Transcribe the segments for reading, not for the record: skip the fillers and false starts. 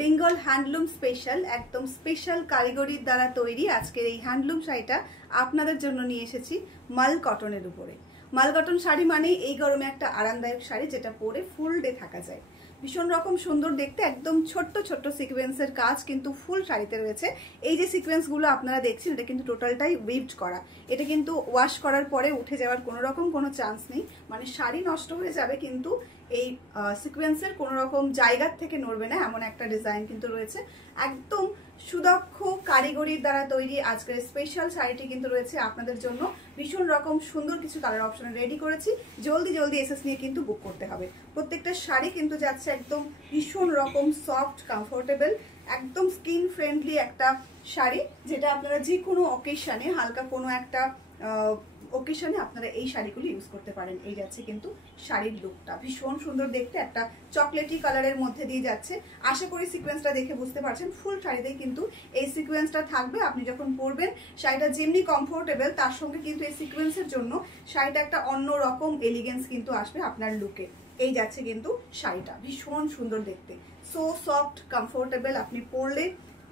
Bengal handloom special, একদম special কারিগরির দ্বারা তৈরি আজকের এই হ্যান্ডলুম শাড়িটা আপনাদের জন্য নিয়ে এসেছি মাল কটনের উপরে। মাল কটন শাড়ি মানেই এই গরমে একটা আরামদায়ক শাড়ি, যেটা পরে ফুল ডে থাকা যায়। ভীষণ রকম সুন্দর দেখতে, একদম ছোট্ট ছোট্ট সিকোয়েন্সের কাজ কিন্তু ফুল শাড়িতে রয়েছে। এই যে সিকোয়েন্সগুলো আপনারা দেখছেন, এটা কিন্তু টোটালটাই উইভড করা। এটা কিন্তু ওয়াশ করার পরে উঠে যাওয়ার কোনো রকম কোনো চান্স নেই, মানে শাড়ি নষ্ট হয়ে যাবে কিন্তু এই সিকোয়েন্সের কোনো রকম জায়গার থেকে নড়বে না, এমন একটা ডিজাইন কিন্তু রয়েছে। একদম সুদক্ষ কারিগরির দ্বারা তৈরি আজকের স্পেশাল শাড়িটি কিন্তু রয়েছে আপনাদের জন্য। ভীষণ রকম সুন্দর কিছু কালার অপশনে রেডি করেছি, জলদি জলদি এসএস নিয়ে কিন্তু বুক করতে হবে। প্রত্যেকটা শাড়ি কিন্তু যাচ্ছে একদম ভীষণ রকম সফট, কমফোর্টেবল, একদম স্কিন ফ্রেন্ডলি একটা শাড়ি, যেটা আপনারা যে কোনো অকেশনে, হালকা কোনো একটা ওকেশনে আপনারা এই শাড়িগুলো ইউজ করতে পারেন। এই যাচ্ছে কিন্তু শাড়ির লুকটা ভীষণ সুন্দর দেখতে, একটা চকলেটি কালারের মধ্যে দিয়ে যাচ্ছে। আশা করি সিকোয়েন্সটা দেখে বুঝতে পারছেন, ফুল শাড়িতেই কিন্তু এই সিকোয়েন্সটা থাকবে। আপনি যখন পরবেন শাড়িটা যেমনি কমফোর্টেবল, তার সঙ্গে কিন্তু এই সিকোয়েন্সের জন্য শাড়িটা একটা অন্য রকম এলিগেন্স কিন্তু আসবে আপনার লুকে। এই যাচ্ছে কিন্তু শাড়িটা ভীষণ সুন্দর দেখতে, সো সফট, কমফোর্টেবল। আপনি পরলে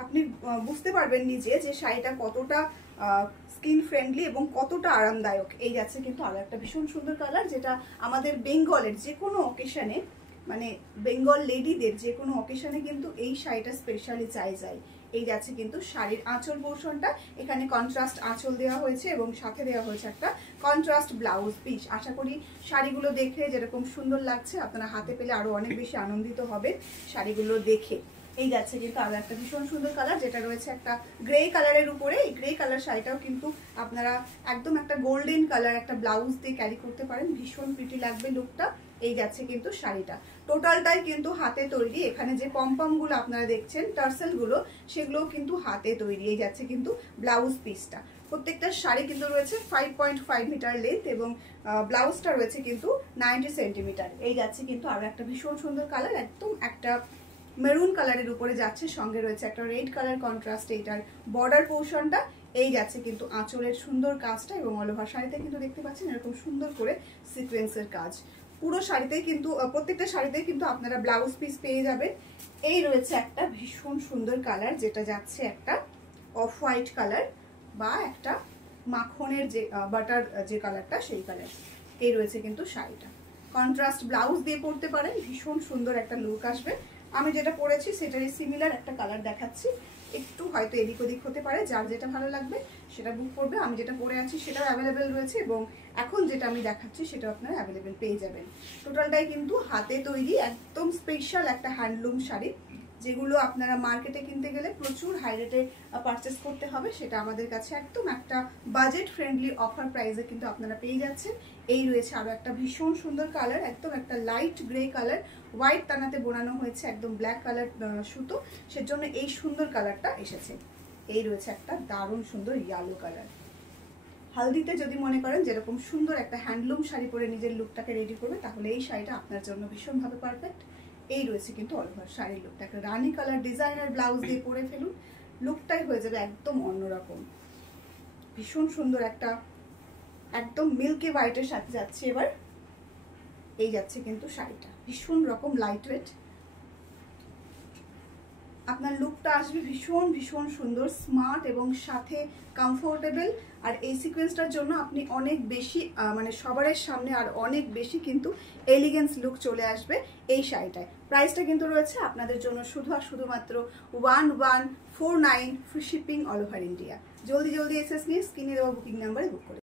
আপনি বুঝতে পারবেন নিজে যে শাড়িটা কতটা স্কিন ফ্রেন্ডলি এবং কতটা আরামদায়ক। এই যাচ্ছে কিন্তু আরো একটা ভীষণ সুন্দর কালার, যেটা আমাদের বেঙ্গলের যে কোনো অকেশনে, মানে বেঙ্গল লেডিদের যে কোনো অকেশনে কিন্তু এই শাড়িটা স্পেশালি যায়। এই যাচ্ছে কিন্তু শাড়ির আঁচল পোর্শনটা, এখানে কন্ট্রাস্ট আঁচল দেওয়া হয়েছে এবং সাথে দেওয়া হয়েছে একটা কন্ট্রাস্ট ব্লাউজ পিস। আশা করি শাড়িগুলো দেখে যেরকম সুন্দর লাগছে, আপনারা হাতে পেলে আরো অনেক বেশি আনন্দিত হবে শাড়িগুলো দেখে। এই যাচ্ছে কিন্তু আরো একটা ভীষণ সুন্দর কালার, যেটা রয়েছে একটা গ্রে কালারের উপরে। এই গ্রে কালার শাড়িটাও কিন্তু আপনারা একদম একটা গোল্ডেন কালার একটা ব্লাউজ দিয়ে ক্যারি করতে পারেন, ভীষণ প্রিটি লাগবে লুকটা। এই যাচ্ছে কিন্তু শাড়িটা টোটালটাই কিন্তু হাতে তৈরি। এখানে যে পমপম গুলো আপনারা দেখছেন, টার্সেল গুলো, সেগুলো কিন্তু হাতে তৈরি। এই যাচ্ছে কিন্তু ব্লাউজ পিসটা। প্রত্যেকটা শাড়ি কিন্তু রয়েছে 5.5 মিটার লেন্থ এবং ব্লাউজটা রয়েছে কিন্তু 90 সেন্টিমিটার। এই যাচ্ছে কিন্তু আরো একটা ভীষণ সুন্দর কালার, একদম একটা মেরুন কালারের উপরে যাচ্ছে, সঙ্গে রয়েছে একটা রেড কালার কন্ট্রাস্ট এইটার বর্ডার পোর্শনটা। এই যাচ্ছে কিন্তু আঁচলের সুন্দর কাজটা, এবং অল ওভার শাড়িতে কিন্তু দেখতে পাচ্ছেন এরকম সুন্দর করে সিকোয়েন্সের কাজ। পুরো শাড়িতেই কিন্তু প্রত্যেকটা শাড়িতেই কিন্তু আপনারা ব্লাউজ পিস পেয়ে যাবেন। এই রয়েছে একটা ভীষণ সুন্দর কালার, যেটা যাচ্ছে একটা অফ হোয়াইট কালার বা একটা মাখনের যে বাটার যে কালারটা, সেই কালার। এই রয়েছে কিন্তু শাড়িটা, কন্ট্রাস্ট ব্লাউজ দিয়ে পরতে পারেন, ভীষণ সুন্দর একটা লুক আসবে। আমি যেটা পরেছি সেটারই সিমিলার একটা কালার দেখাচ্ছি, একটু হয়তো এদিক ওদিক হতে পারে, যার যেটা ভালো লাগবে সেটা বুক করবে। আমি যেটা পরে আছি সেটাও অ্যাভেলেবেল রয়েছে, এবং এখন যেটা আমি দেখাচ্ছি সেটাও আপনারা অ্যাভেলেবেল পেয়ে যাবেন। টোটালটাই কিন্তু হাতে তৈরি, একদম স্পেশাল একটা হ্যান্ডলুম শাড়ি, যেগুলো আপনারা মার্কেটে কিনতে গেলে প্রচুর হাই রেটে পারচেস করতে হবে, সেটা আমাদের কাছে একদম একটা বাজেট ফ্রেন্ডলি অফার প্রাইসে কিন্তু আপনারা পেয়ে যাচ্ছেন। এই রয়েছে আরো একটা ভীষণ সুন্দর কালার, একদম একটা লাইট গ্রে কালার, হোয়াইট টানাতে বোনানো হয়েছে, একদম ব্ল্যাক কালার সুতো, সেজন্য এই সুন্দর কালারটা এসেছে। এই রয়েছে একটা দারুণ সুন্দর ইয়েলো কালার। হালদিতে যদি মনে করেন যেরকম সুন্দর একটা হ্যান্ডলুম শাড়ি পরে নিজের লুকটাকে রেডি করবে, তাহলে এই শাড়িটা আপনার জন্য ভীষণভাবে পারফেক্ট। এই রয়েছে কিন্তু অল ওভার শাড়ির লুকটা, একটা রানী কালার ডিজাইনার ব্লাউজ দিয়ে পরে ফেলুন, লুকটাই হয়ে যাবে একদম অন্যরকম। ভীষণ সুন্দর একটা একদম মিল্কি হোয়াইটের সাথে যাচ্ছে এবার। এই যাচ্ছে কিন্তু শাড়িটা ভীষণ রকম লাইট ওয়েট, আপনার লুকটা আসবে ভীষণ ভীষণ সুন্দর, স্মার্ট এবং সাথে কমফোর্টেবল। আর এই সিকোয়েন্সটার জন্য আপনি অনেক বেশি মানে সবার সামনে আর অনেক বেশি কিন্তু এলিগেন্স লুক চলে আসবে এই শাড়িটায়। প্রাইসটা কিন্তু রয়েছে আপনাদের জন্য শুধু আর শুধুমাত্র 1149, free shipping all over India. জলদি জলদি এসএস নিয়ে স্ক্রিনে দেওয়া বুকিং নাম্বারে বুক করে